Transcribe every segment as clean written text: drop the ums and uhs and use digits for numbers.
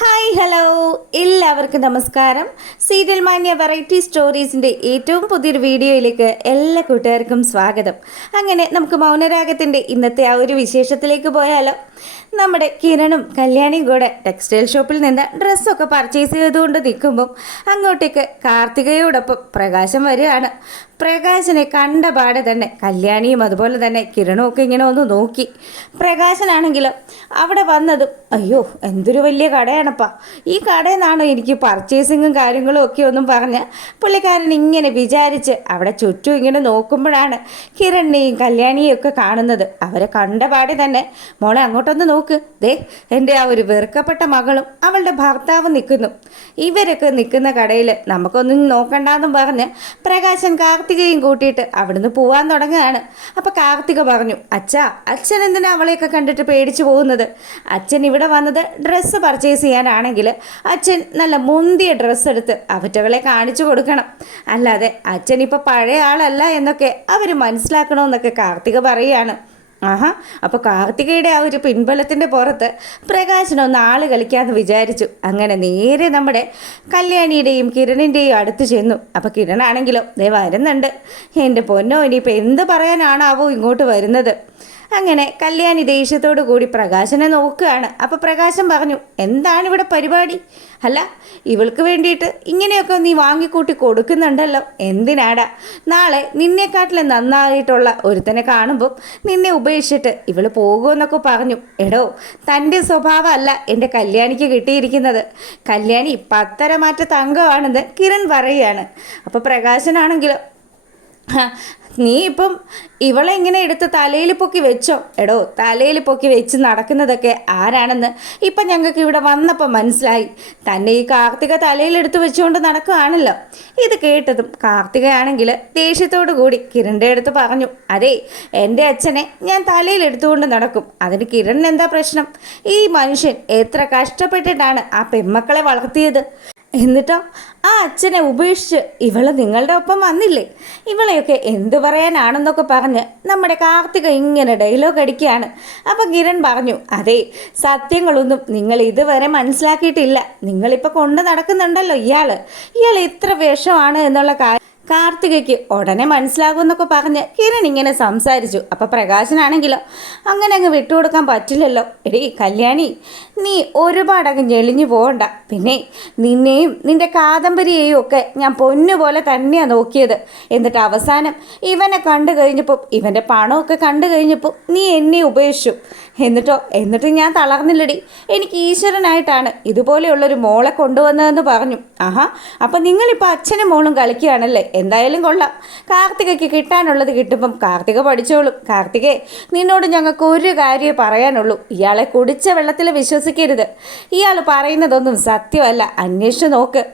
Hi hello എല്ലാവർക്കും നമസ്കാരം. Serial മാന്യ വെറൈറ്റി സ്റ്റോറീസിൻ്റെ ഏറ്റവും പുതിയൊരു വീഡിയോയിലേക്ക് എല്ലാ കൂട്ടുകാർക്കും സ്വാഗതം. അങ്ങനെ നമുക്ക് മൗനരാഗത്തിൻ്റെ ഇന്നത്തെ ആ ഒരു വിശേഷത്തിലേക്ക് പോയാലോ. നമ്മുടെ കിരണും കല്യാണിയും കൂടെ ടെക്സ്റ്റൈൽ ഷോപ്പിൽ നിന്ന് ഡ്രസ്സൊക്കെ പർച്ചേസ് ചെയ്തുകൊണ്ട് നിൽക്കുമ്പം അങ്ങോട്ടേക്ക് കാർത്തികയോടൊപ്പം പ്രകാശം വരികയാണ്. പ്രകാശനെ കണ്ട പാടെ തന്നെ കല്യാണിയും അതുപോലെ തന്നെ കിരണും ഒക്കെ ഇങ്ങനെ ഒന്ന് നോക്കി. പ്രകാശനാണെങ്കിലോ അവിടെ വന്നതും അയ്യോ എന്തൊരു വലിയ കടയാണപ്പാ, ഈ കടയിൽ നിന്നാണോ എനിക്ക് പർച്ചേസിങ്ങും കാര്യങ്ങളും ഒക്കെ ഒന്നും പറഞ്ഞ് പുള്ളിക്കാരൻ ഇങ്ങനെ വിചാരിച്ച് അവിടെ ചുറ്റും ഇങ്ങനെ നോക്കുമ്പോഴാണ് കിരണിനെയും കല്യാണിയും ഒക്കെ കാണുന്നത്. അവരെ കണ്ട പാടെ തന്നെ മോളെ അങ്ങോട്ടൊന്ന് നോക്ക്, ദേ എൻ്റെ ആ ഒരു വെറുക്കപ്പെട്ട മകളും അവളുടെ ഭർത്താവും നിൽക്കുന്നു. ഇവരൊക്കെ നിൽക്കുന്ന കടയിൽ നമുക്കൊന്നും നോക്കണ്ടെന്നും പറഞ്ഞ് പ്രകാശൻ കാർത്തികയും കൂട്ടിയിട്ട് അവിടുന്ന് പോകാൻ തുടങ്ങുകയാണ്. അപ്പോൾ കാർത്തിക പറഞ്ഞു, അച്ഛൻ എന്തിനാ അവളെയൊക്കെ കണ്ടിട്ട് പേടിച്ചു പോകുന്നത്? അച്ഛൻ ഇവിടെ വന്നത് ഡ്രസ്സ് പർച്ചേസ് ചെയ്യാനാണെങ്കിൽ അച്ഛൻ നല്ല മുന്തിയ ഡ്രസ്സ് എടുത്ത് അവറ്റകളെ കാണിച്ചു കൊടുക്കണം, അല്ലാതെ അച്ഛൻ ഇപ്പോൾ പഴയ ആളല്ല എന്നൊക്കെ അവർ മനസ്സിലാക്കണമെന്നൊക്കെ കാർത്തിക പറയുകയാണ്. ആഹാ, അപ്പോൾ കാർത്തികയുടെ ആ ഒരു പിൻബലത്തിൻ്റെ പുറത്ത് പ്രകാശനൊന്ന് ആള് കളിക്കാമെന്ന് വിചാരിച്ചു. അങ്ങനെ നേരെ നമ്മുടെ കല്യാണിയുടെയും കിരണിൻ്റെയും അടുത്ത് ചെന്നു. അപ്പോൾ കിരണാണെങ്കിലോ ദേ വരുന്നുണ്ട്. എൻ്റെ പൊന്നോ, ഇനിയിപ്പോൾ എന്ത് പറയാനാണാവോ ഇങ്ങോട്ട് വരുന്നത്. അങ്ങനെ കല്യാണി ദേഷ്യത്തോടു കൂടി പ്രകാശനെ നോക്കുകയാണ്. അപ്പോൾ പ്രകാശൻ പറഞ്ഞു, എന്താണ് ഇവിടെ പരിപാടി? അല്ല, ഇവൾക്ക് വേണ്ടിയിട്ട് ഇങ്ങനെയൊക്കെ നീ വാങ്ങിക്കൂട്ടി കൊടുക്കുന്നുണ്ടല്ലോ, എന്തിനാടാ? നാളെ നിന്നെക്കാട്ടിലും നന്നായിട്ടുള്ള ഒരുത്തനെ കാണുമ്പോൾ നിന്നെ ഉപേക്ഷിച്ചിട്ട് ഇവൾ പോകുമെന്നൊക്കെ പറഞ്ഞു. എടോ, തൻ്റെ സ്വഭാവമല്ല എൻ്റെ കല്യാണിക്ക് കിട്ടിയിരിക്കുന്നത്. കല്യാണി പത്തരമാറ്റ തങ്കമാണെന്ന് കിരൺ പറയുകയാണ്. അപ്പോൾ പ്രകാശനാണെങ്കിലോ നീ ഇപ്പം ഇവളെ ഇങ്ങനെ എടുത്ത് തലയിൽ പൊക്കി വെച്ചോ? എടോ, തലയിൽ പൊക്കി വെച്ച് നടക്കുന്നതൊക്കെ ആരാണെന്ന് ഇപ്പം ഞങ്ങൾക്ക് ഇവിടെ വന്നപ്പോൾ മനസ്സിലായി. തന്നെ ഈ കാർത്തിക തലയിലെടുത്ത് വെച്ചുകൊണ്ട് നടക്കുകയാണല്ലോ. ഇത് കേട്ടതും കാർത്തികയാണെങ്കിൽ ദേഷ്യത്തോടു കൂടി കിരണിൻ്റെ അടുത്ത് പറഞ്ഞു, അതെ, എൻ്റെ അച്ഛനെ ഞാൻ തലയിലെടുത്തുകൊണ്ട് നടക്കും, അതിന് കിരണിന് എന്താ പ്രശ്നം? ഈ മനുഷ്യൻ എത്ര കഷ്ടപ്പെട്ടിട്ടാണ് ആ പെൺമക്കളെ വളർത്തിയത്. എന്നിട്ടോ ആ അച്ഛനെ ഉപേക്ഷിച്ച് ഇവള് നിങ്ങളുടെ ഒപ്പം വന്നില്ലേ? ഇവളെയൊക്കെ എന്തു പറയാനാണെന്നൊക്കെ പറഞ്ഞ് നമ്മുടെ കാർത്തിക ഇങ്ങനെ ഡയലോഗ് അടിക്കുകയാണ്. അപ്പം കിരൺ പറഞ്ഞു, അതെ, സത്യങ്ങളൊന്നും നിങ്ങൾ ഇതുവരെ മനസ്സിലാക്കിയിട്ടില്ല. നിങ്ങളിപ്പോൾ കൊണ്ട് നടക്കുന്നുണ്ടല്ലോ ഇയാൾ എത്ര വിഷമാണ് എന്നുള്ള കാർത്തികയ്ക്ക് ഉടനെ മനസ്സിലാകുമെന്നൊക്കെ പറഞ്ഞ് കിരൺ ഇങ്ങനെ സംസാരിച്ചു. അപ്പോൾ പ്രകാശനാണെങ്കിലോ അങ്ങനെ അങ്ങ് വിട്ടുകൊടുക്കാൻ പറ്റില്ലല്ലോ. എടീ കല്യാണി, നീ ഒരുപാടങ്ങ് ഞെളിഞ്ഞു പോകണ്ട. പിന്നെ നിന്നെയും നിൻ്റെ കാദംബരിയെയും ഒക്കെ ഞാൻ പൊന്നുപോലെ തന്നെയാണ് നോക്കിയത്. എന്നിട്ട് അവസാനം ഇവനെ കണ്ടു കഴിഞ്ഞപ്പോൾ, ഇവൻ്റെ പണമൊക്കെ കണ്ടു കഴിഞ്ഞപ്പോൾ നീ എന്നെ ഉപേക്ഷിച്ചു. എന്നിട്ട് ഞാൻ തളർന്നില്ലടി. എനിക്ക് ഈശ്വരനായിട്ടാണ് ഇതുപോലെയുള്ളൊരു മോളെ കൊണ്ടുവന്നതെന്ന് പറഞ്ഞു. ആഹാ, അപ്പം നിങ്ങളിപ്പോൾ അച്ഛനും മോളും കളിക്കുകയാണല്ലേ? എന്തായാലും കൊള്ളാം. കാർത്തികയ്ക്ക് കിട്ടാനുള്ളത് കിട്ടുമ്പം കാർത്തിക പഠിച്ചോളും. കാർത്തികേ, നിന്നോട് ഞങ്ങൾക്ക് ഒരു കാര്യമേ പറയാനുള്ളൂ. ഇയാളെ കുടിച്ച വെള്ളത്തിൽ വിശ്വസിക്കരുത്. ഇയാൾ പറയുന്നതൊന്നും സത്യമല്ല, അന്വേഷിച്ച് നോക്ക്.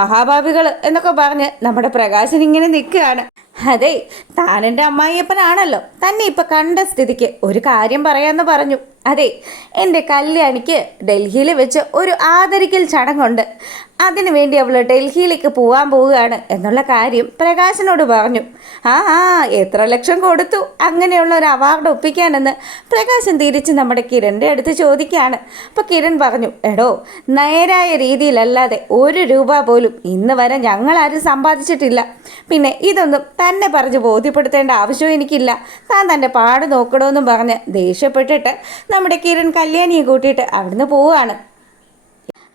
മഹാഭാവികൾ എന്നൊക്കെ പറഞ്ഞ് നമ്മുടെ പ്രകാശൻ ഇങ്ങനെ നിൽക്കുകയാണ്. അതെ, താനെൻ്റെ അമ്മായിയപ്പനാണല്ലോ, തന്നെ ഇപ്പം കണ്ട സ്ഥിതിക്ക് ഒരു കാര്യം പറയാമെന്ന് പറഞ്ഞു. അതെ, എൻ്റെ കല്യാണിക്ക് ഡൽഹിയിൽ വെച്ച് ഒരു ആദരിക്കൽ ചടങ്ങുണ്ട്. അതിനു വേണ്ടി അവൾ ഡൽഹിയിലേക്ക് പോകാൻ പോവുകയാണ് എന്നുള്ള കാര്യം പ്രകാശനോട് പറഞ്ഞു. എത്ര ലക്ഷം കൊടുത്തു അങ്ങനെയുള്ള ഒരു അവാർഡ് ഒപ്പിക്കാനെന്ന് പ്രകാശൻ തിരിച്ച് നമ്മുടെ കിരണിൻ്റെ അടുത്ത് ചോദിക്കുകയാണ്. അപ്പോൾ കിരൺ പറഞ്ഞു, എടോ, നേരായ രീതിയിലല്ലാതെ 1 രൂപ പോലും ഇന്ന് വരെ ഞങ്ങളാരും സമ്പാദിച്ചിട്ടില്ല. പിന്നെ ഇതൊന്നും തന്നെ പറഞ്ഞ് ബോധ്യപ്പെടുത്തേണ്ട ആവശ്യവും എനിക്കില്ല. താൻ തൻ്റെ പാട് നോക്കണമെന്നും പറഞ്ഞ് ദേഷ്യപ്പെട്ടിട്ട് നമ്മുടെ കിരൺ കല്യാണിയെ കൂട്ടിയിട്ട് അവിടുന്ന് പോവുകയാണ്.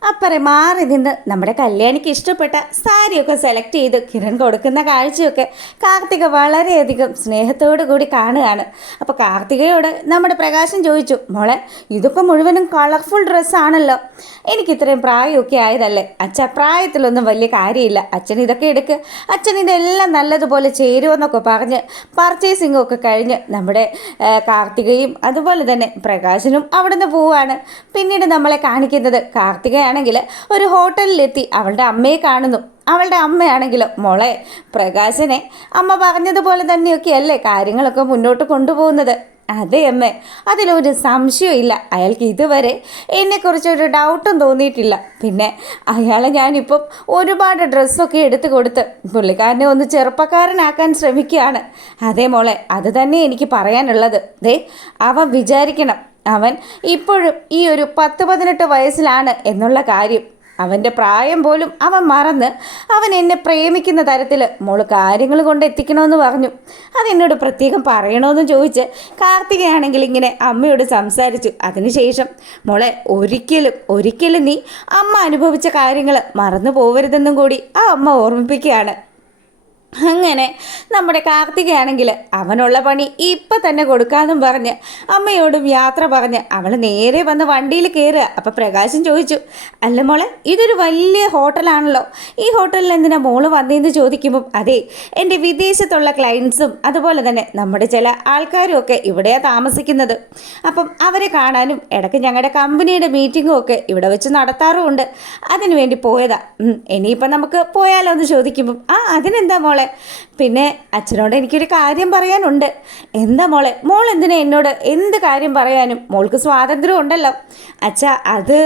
അപ്പറെ മാറി നിന്ന് നമ്മുടെ കല്യാണിക്ക് ഇഷ്ടപ്പെട്ട സാരിയൊക്കെ സെലക്ട് ചെയ്ത് കിരൺ കൊടുക്കുന്ന കാഴ്ചയൊക്കെ കാർത്തിക വളരെയധികം സ്നേഹത്തോടു കൂടി കാണുകയാണ്. അപ്പോൾ കാർത്തികയോട് നമ്മുടെ പ്രകാശൻ ചോദിച്ചു, മോളെ, ഇതൊക്കെ മുഴുവനും കളർഫുൾ ഡ്രസ്സാണല്ലോ. എനിക്കിത്രയും പ്രായമൊക്കെ ആയതല്ലേ അച്ഛ, പ്രായത്തിലൊന്നും വലിയ കാര്യമില്ല. അച്ഛൻ ഇതൊക്കെ എടുക്ക്, അച്ഛൻ ഇതെല്ലാം നല്ലതുപോലെ ചേരുമെന്നൊക്കെ പറഞ്ഞ് പർച്ചേസിങ്ങും ഒക്കെ കഴിഞ്ഞ് നമ്മുടെ കാർത്തികയും അതുപോലെ തന്നെ പ്രകാശനും അവിടുന്ന് പോവുകയാണ്. പിന്നീട് നമ്മളെ കാണിക്കുന്നത് കാർത്തിക ആണെങ്കിൽ ഒരു ഹോട്ടലിലെത്തി അവളുടെ അമ്മയെ കാണുന്നു. അവളുടെ അമ്മയാണെങ്കിലോ, മോളെ, പ്രകാശനെ അമ്മ പറഞ്ഞതുപോലെ തന്നെയൊക്കെയല്ലേ കാര്യങ്ങളൊക്കെ മുന്നോട്ട് കൊണ്ടുപോകുന്നത്? അതെ അമ്മേ, അതിലൊരു സംശയമില്ല. അയാൾക്ക് ഇതുവരെ എന്നെക്കുറിച്ചൊരു ഡൗട്ടും തോന്നിയിട്ടില്ല. പിന്നെ അയാളെ ഞാനിപ്പം ഒരുപാട് ഡ്രസ്സൊക്കെ എടുത്തു കൊടുത്ത് പുള്ളിക്കാരനെ ഒന്ന് ചെറുപ്പക്കാരനാക്കാൻ ശ്രമിക്കുകയാണ്. അതേ മോളെ, അത് തന്നെ എനിക്ക് പറയാനുള്ളത്. ദേ, അവൻ വിചാരിക്കണം അവൻ ഇപ്പോഴും ഈ ഒരു 10-18 വയസ്സിലാണ് എന്നുള്ള കാര്യം. അവൻ്റെ പ്രായം പോലും അവൻ മറന്ന് അവൻ എന്നെ പ്രേമിക്കുന്ന തരത്തിൽ മോള് കാര്യങ്ങൾ കൊണ്ട് എത്തിക്കണമെന്ന് പറഞ്ഞു. അതെന്നോട് പ്രത്യേകം പറയണമെന്ന് ചോദിച്ച് കാർത്തികയാണെങ്കിൽ ഇങ്ങനെ അമ്മയോട് സംസാരിച്ചു. അതിനുശേഷം മോളെ ഒരിക്കലും നീ അമ്മ അനുഭവിച്ച കാര്യങ്ങൾ മറന്നു പോവരുതെന്നും കൂടി ആ അമ്മ ഓർമ്മിപ്പിക്കുകയാണ്. അങ്ങനെ നമ്മുടെ കാർത്തികയാണെങ്കിൽ അവനുള്ള പണി ഇപ്പം തന്നെ കൊടുക്കാമെന്നും പറഞ്ഞ് അമ്മയോടും യാത്ര പറഞ്ഞ് അവൾ നേരെ വന്ന് വണ്ടിയിൽ കയറുക. അപ്പം പ്രകാശൻ ചോദിച്ചു, അല്ല മോളെ, ഇതൊരു വലിയ ഹോട്ടലാണല്ലോ, ഈ ഹോട്ടലിൽ എന്തിനാ മോള് വന്നതെന്ന് ചോദിക്കുമ്പം അതെ, എൻ്റെ വിദേശത്തുള്ള ക്ലയൻസും അതുപോലെ തന്നെ നമ്മുടെ ചില ആൾക്കാരും ഒക്കെ ഇവിടെയാണ് താമസിക്കുന്നത്. അപ്പം അവരെ കാണാനും ഇടയ്ക്ക് ഞങ്ങളുടെ കമ്പനിയുടെ മീറ്റിങ്ങും ഒക്കെ ഇവിടെ വെച്ച് നടത്താറുമുണ്ട്. അതിനു വേണ്ടി പോയതാ. ഇനിയിപ്പം നമുക്ക് പോയാലോ എന്ന് ചോദിക്കുമ്പം അതിനെന്താ മോളെ, പിന്നെ അച്ഛനോട് എനിക്കൊരു കാര്യം പറയാനുണ്ട്. എന്താ മോളെ, മോൾ എന്തിനാ എന്നോട് എന്ത് കാര്യം പറയാനും? മോൾക്ക് സ്വാതന്ത്ര്യം ഉണ്ടല്ലോ. അച്ഛാ, അത്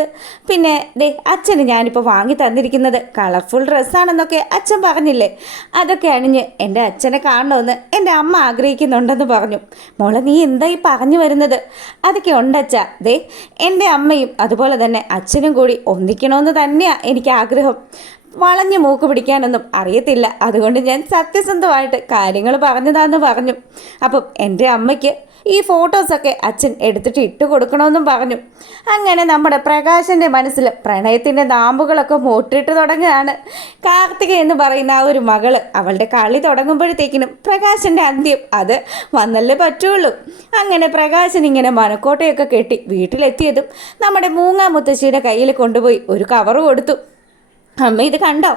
പിന്നെ അച്ഛന് ഞാനിപ്പോൾ വാങ്ങി തന്നിരിക്കുന്നത് കളർഫുൾ ഡ്രസ്സാണെന്നൊക്കെ അച്ഛൻ പറഞ്ഞില്ലേ, അതൊക്കെ അണിഞ്ഞ് എൻ്റെ അച്ഛനെ കാണണമെന്ന് എൻ്റെ അമ്മ ആഗ്രഹിക്കുന്നുണ്ടെന്ന് പറഞ്ഞു. മോളെ, നീ എന്താ ഈ പറഞ്ഞു വരുന്നത്? അതൊക്കെ ഉണ്ടച്ഛാ. എൻ്റെ അമ്മയും അതുപോലെ തന്നെ അച്ഛനും കൂടി ഒന്നിക്കണമെന്ന് തന്നെയാണ് എനിക്ക് ആഗ്രഹം. വളഞ്ഞു മൂക്ക് പിടിക്കാനൊന്നും അറിയത്തില്ല, അതുകൊണ്ട് ഞാൻ സത്യസന്ധമായിട്ട് കാര്യങ്ങൾ പറഞ്ഞതാന്ന് പറഞ്ഞു. അപ്പം എൻ്റെ അമ്മയ്ക്ക് ഈ ഫോട്ടോസൊക്കെ അച്ഛൻ എടുത്തിട്ട് ഇട്ട് കൊടുക്കണമെന്നും പറഞ്ഞു. അങ്ങനെ നമ്മുടെ പ്രകാശൻ്റെ മനസ്സിൽ പ്രണയത്തിൻ്റെ നാമ്പുകളൊക്കെ മോട്ടിട്ട് തുടങ്ങുകയാണ്. കാർത്തിക എന്ന് പറയുന്ന ആ ഒരു മകള് അവളുടെ കളി തുടങ്ങുമ്പോഴത്തേക്കിനും പ്രകാശൻ്റെ അന്ത്യം അത് വന്നല്ലേ പറ്റുള്ളൂ. അങ്ങനെ പ്രകാശൻ ഇങ്ങനെ മനക്കോട്ടയൊക്കെ കെട്ടി വീട്ടിലെത്തിയതും നമ്മുടെ മൂങ്ങാ മുത്തശ്ശിയുടെ കയ്യിൽ കൊണ്ടുപോയി ഒരു കവറ് കൊടുത്തു. അമ്മ, ഇത് കണ്ടോ,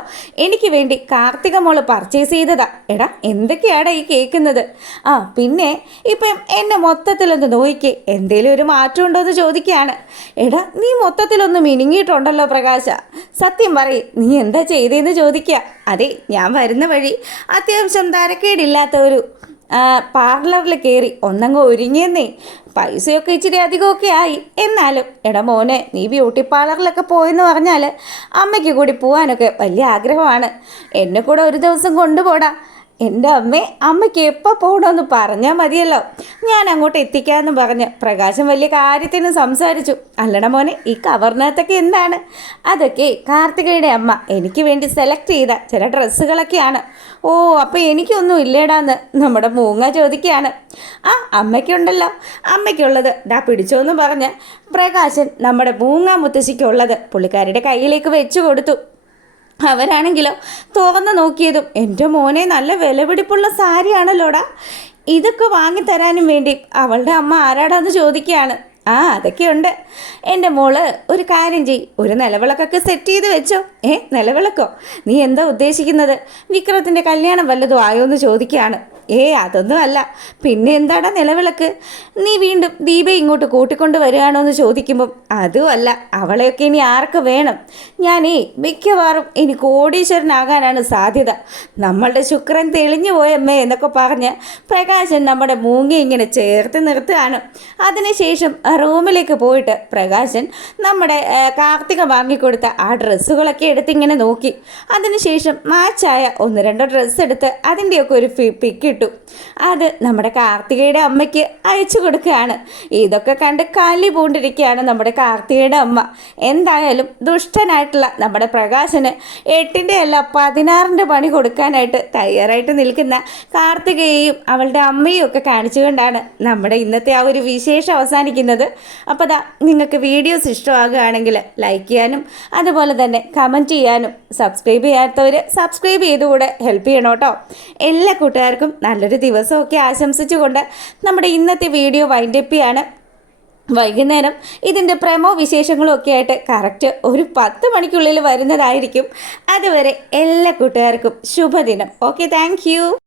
എനിക്ക് വേണ്ടി കാർത്തിക മോള് പർച്ചേസ് ചെയ്തതാ. എടാ, എന്തൊക്കെയാടാ ഈ കേൾക്കുന്നത്? പിന്നെ ഇപ്പം എന്നെ മൊത്തത്തിലൊന്ന് നോയിക്കേ, എന്തേലും ഒരു മാറ്റം ഉണ്ടോ എന്ന് ചോദിക്കുകയാണ്. എടാ, നീ മൊത്തത്തിലൊന്ന് മിനുങ്ങിയിട്ടുണ്ടല്ലോ പ്രകാശ, സത്യം പറയ്, നീ എന്താ ചെയ്തതെന്ന് ചോദിക്കുക. അതെ, ഞാൻ വരുന്ന വഴി അത്യാവശ്യം തരക്കേടില്ലാത്ത ഒരു പാർലറിൽ കയറി ഒന്നങ്ങ് ഒരുങ്ങിയെന്നേ. പൈസയൊക്കെ ഇച്ചിരി അധികമൊക്കെ ആയി. എന്നാലും എടാ മോനെ, നീ ബ്യൂട്ടി പാർലറിലൊക്കെ പോയെന്ന് പറഞ്ഞാൽ അമ്മയ്ക്ക് കൂടി പോകാനൊക്കെ വലിയ ആഗ്രഹമാണ്. എന്നെ കൂടെ ഒരു ദിവസം കൊണ്ടുപോടാ. എൻ്റെ അമ്മയ്ക്ക് എപ്പോൾ പോകണമെന്ന് പറഞ്ഞാൽ മതിയല്ലോ, ഞാൻ അങ്ങോട്ട് എത്തിക്കാമെന്ന് പറഞ്ഞ് പ്രകാശം വലിയ കാര്യത്തിന് സംസാരിച്ചു. അല്ലട മോനെ, ഈ കവറിനകത്തൊക്കെ എന്താണ്? അതൊക്കെ കാർത്തികയുടെ അമ്മ എനിക്ക് വേണ്ടി സെലക്ട് ചെയ്ത ചില ഡ്രസ്സുകളൊക്കെയാണ്. ഓ, അപ്പോൾ എനിക്കൊന്നും ഇല്ലേടാന്ന് നമ്മുടെ മൂങ്ങ ചോദിക്കുകയാണ്. അമ്മയ്ക്കുണ്ടല്ലോ, അമ്മയ്ക്കുള്ളത് പിടിച്ചോന്ന് പറഞ്ഞ് പ്രകാശൻ നമ്മുടെ മൂങ്ങ മുത്തശ്ശിക്കുള്ളത് പുള്ളിക്കാരുടെ കയ്യിലേക്ക് വെച്ചു കൊടുത്തു. അവരാണെങ്കിലോ തുറന്ന് നോക്കിയതും, എൻ്റെ മോനെ നല്ല വിലപിടിപ്പുള്ള സാരിയാണല്ലോടാ, ഇതൊക്കെ വാങ്ങിത്തരാനും വേണ്ടി അവളുടെ അമ്മ ആരാടാന്ന് ചോദിക്കുകയാണ്. അതൊക്കെയുണ്ട്. എൻ്റെ മോള് ഒരു കാര്യം ചെയ്യ്, ഒരു നിലവിളക്കൊക്കെ സെറ്റ് ചെയ്ത് വെച്ചോ. നിലവിളക്കോ? നീ എന്താ ഉദ്ദേശിക്കുന്നത്? വിക്രത്തിൻ്റെ കല്യാണം വല്ലതും ആയോ എന്ന് ചോദിക്കുകയാണ്. അതൊന്നും അല്ല. പിന്നെ എന്താടാ നിലവിളക്ക്? നീ വീണ്ടും ദീപ ഇങ്ങോട്ട് കൂട്ടിക്കൊണ്ട് വരികയാണോ എന്ന് ചോദിക്കുമ്പം അതുമല്ല, അവളെയൊക്കെ ഇനി ആർക്ക് വേണം? മിക്കവാറും ഇനി കോടീശ്വരനാകാനാണ് സാധ്യത. നമ്മളുടെ ശുക്രൻ തെളിഞ്ഞു പോയമ്മേ എന്നൊക്കെ പറഞ്ഞ് പ്രകാശൻ നമ്മുടെ മൂങ്ങി ഇങ്ങനെ ചേർത്ത് നിർത്തുകയാണ്. അതിനുശേഷം റൂമിലേക്ക് പോയിട്ട് പ്രകാശൻ നമ്മുടെ കാർത്തിക വാങ്ങിക്കൊടുത്ത ആ ഡ്രസ്സുകളൊക്കെ എടുത്തിങ്ങനെ നോക്കി. അതിനുശേഷം മാച്ചായ 1-2 ഡ്രസ്സ് എടുത്ത് അതിൻ്റെയൊക്കെ ഒരു പിക്ക് ഇട്ടു. അത് നമ്മുടെ കാർത്തികയുടെ അമ്മയ്ക്ക് അയച്ചു കൊടുക്കുകയാണ്. ഇതൊക്കെ കണ്ട് കലി പൂണ്ടിരിക്കുകയാണ് നമ്മുടെ കാർത്തികയുടെ അമ്മ. എന്തായാലും ദുഷ്ടനായിട്ടുള്ള നമ്മുടെ പ്രകാശന് 8ൻ്റെ അല്ല 16ൻ്റെ പണി കൊടുക്കാനായിട്ട് തയ്യാറായിട്ട് നിൽക്കുന്ന കാർത്തികയെയും അവളുടെ അമ്മയും ഒക്കെ കാണിച്ചുകൊണ്ടാണ് നമ്മുടെ ഇന്നത്തെ ആ ഒരു വിശേഷം അവസാനിക്കുന്നത്. അപ്പോൾ നിങ്ങൾക്ക് വീഡിയോസ് ഇഷ്ടമാകുകയാണെങ്കിൽ ലൈക്ക് ചെയ്യാനും അതുപോലെ തന്നെ കമൻറ്റ് ചെയ്യാനും സബ്സ്ക്രൈബ് ചെയ്യാത്തവർ സബ്സ്ക്രൈബ് ചെയ്തുകൂടെ ഹെൽപ്പ് ചെയ്യണം കേട്ടോ. എല്ലാ കൂട്ടുകാർക്കും നല്ലൊരു ദിവസമൊക്കെ ആശംസിച്ചുകൊണ്ട് നമ്മുടെ ഇന്നത്തെ വീഡിയോ വൈൻഡപ്പ് ചെയ്യാണ്. വൈകുന്നേരം ഇതിൻ്റെ പ്രമോ വിശേഷങ്ങളും ഒക്കെ ആയിട്ട് കറക്റ്റ് ഒരു 10 മണിക്കുള്ളിൽ വരുന്നതായിരിക്കും. അതുവരെ എല്ലാ കൂട്ടുകാർക്കും ശുഭദിനം. Okay, thank you.